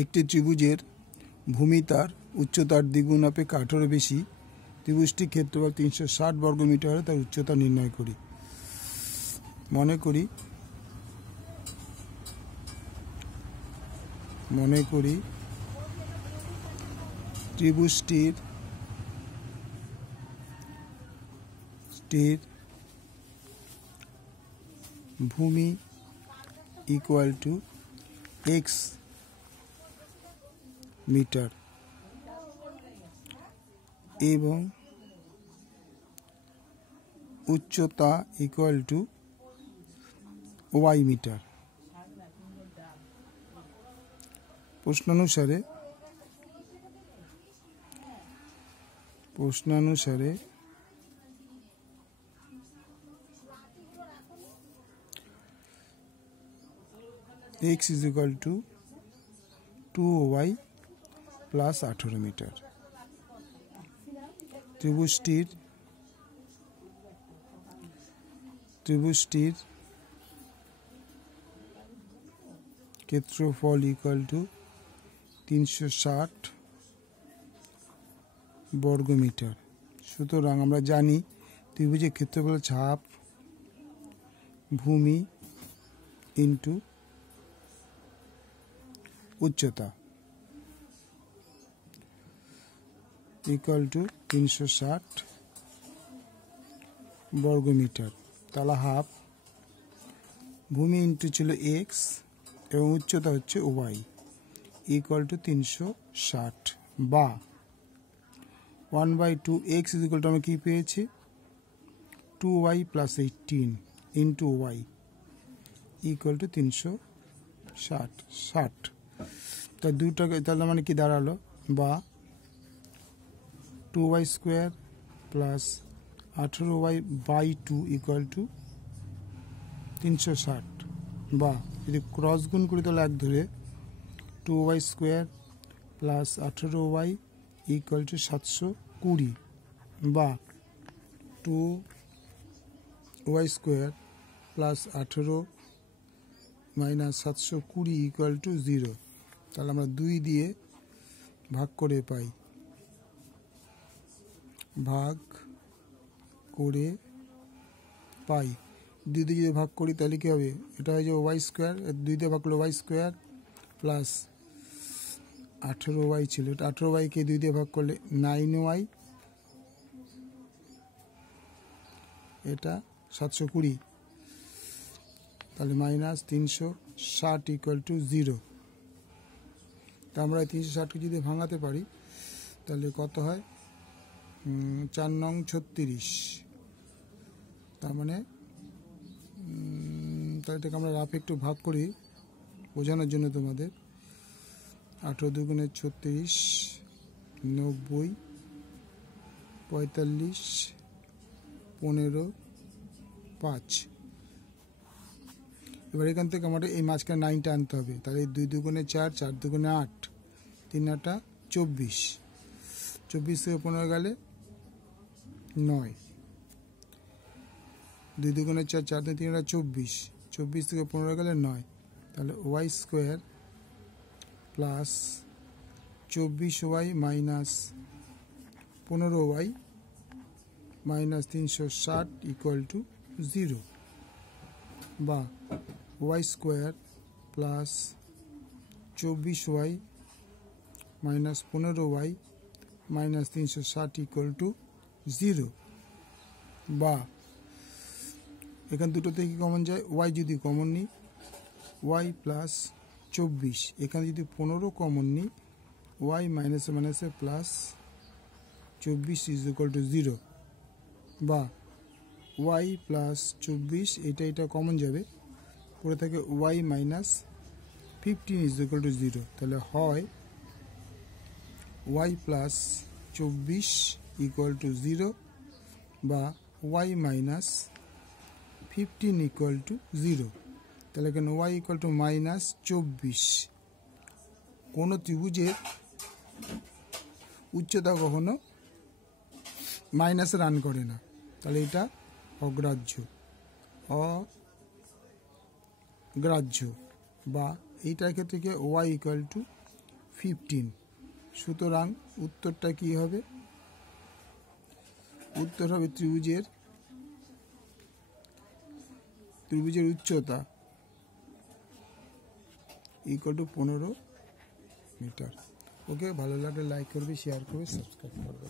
একটি ত্রিভুজের ভূমি তার উচ্চতার দ্বিগুণ অপেক্ষা 18 বেশি। ত্রিভুজটির ক্ষেত্রফল 360 বর্গমিটার হলে তার উচ্চতা নির্ণয় করি। মনে করি ত্রিভুজটির ভূমি ইকুয়াল টু x মিটার এবং উচ্চতা ইকুয়াল টু y মিটার। প্রশ্নানুসারে x is equal to 2y plus 18 মিটার। ত্রিভুজটির ক্ষেত্রফল ইকুয়াল টু 360 বর্গমিটার। সুতরাং আমরা জানি ত্রিভুজের ক্ষেত্রফল হাফ ভূমি ইন্টু উচ্চতা ইকুয়াল টু 360 বর্গমিটার। তাহলে হাফ ভূমি ইন্টু ছিল x এবং উচ্চতা হচ্ছে y ইকুয়াল টু 360 বা 1/2 x ইকুয়াল টু আমরা কি পেয়েছি 2y plus 18 into y equal to 360। তা দুটাকে তাহলে মানে কি দাঁড়ালো বা 2y square plus 18y/2 equal to 360 বা যদি ক্রস গুণ করি তাহলে এক ধরে 2y square plus 18y equal to 720 বা 2y square plus 18 minus 720 equal to 0। তাহলে আমরা 2 দিয়ে ভাগ করে পাই 2 দিয়ে যদি ভাগ করি তাহলে কি হবে এটা হয়ে যাবে y স্কোয়ার 2 দিয়ে ভাগ করলে y স্কোয়ার প্লাস 18y ছিল এটা 18y কে 2 দিয়ে ভাগ করলে 9y এটা 720 তাহলে মাইনাস 360 ইকুয়াল টু 0। তা আমরা 360কে যদি ভাঙাতে পারি তাহলে কত হয় 4 নং 36। তার মানে তাহলে এটাকে আমরা রাফ একটু ভাগ করি বোঝানোর জন্য তোমাদের 18 দুগুণে 36 90 45 15 5। এবার এখান থেকে আমাদের এই মাঝখানে 9টা আনতে হবে। তাহলে 2 দুগুণে 4 4 দুগুণে 8 3 8 24 24 থেকে 15 গেলে 9 2 দুগুণে 4 4 3 8 24 24 থেকে 15 গেলে 9। তাহলে y square plus 24y minus 15y minus 360 equal to 0 বা y square plus 24y minus 15y minus 360 equal to 0 বা এখান দুটো থেকে কি কমন যায় y যদি কমন নিই y প্লাস 24 এখানে যদি 15 কমন নিই y মাইনাসে মাইনাসে প্লাস 24 ইজ ইকুয়াল টু 0 বা y প্লাস 24 এটা কমন যাবে পরে থাকে y minus 15 is equal to 0। তাহলে হয় y প্লাস 24 ইকুয়াল টু 0 বা y মাইনাস 15 ইকুয়াল টু 0। তাহলে এখানে y ইকুয়াল টু মাইনাস 24। কোনো ত্রিভুজের উচ্চতা কখনো মাইনাসে রান করে না, তাহলে এটা অগ্রাহ্য বা এইটার ক্ষেত্রে কি y ইকুয়াল টু 15। সুতরাং উত্তরটা কি হবে? উত্তর হবে ত্রিভুজের উচ্চতা = 15 মিটার। ওকে, ভালো লাগলে লাইক করবে, শেয়ার করবে, সাবস্ক্রাইব করবে।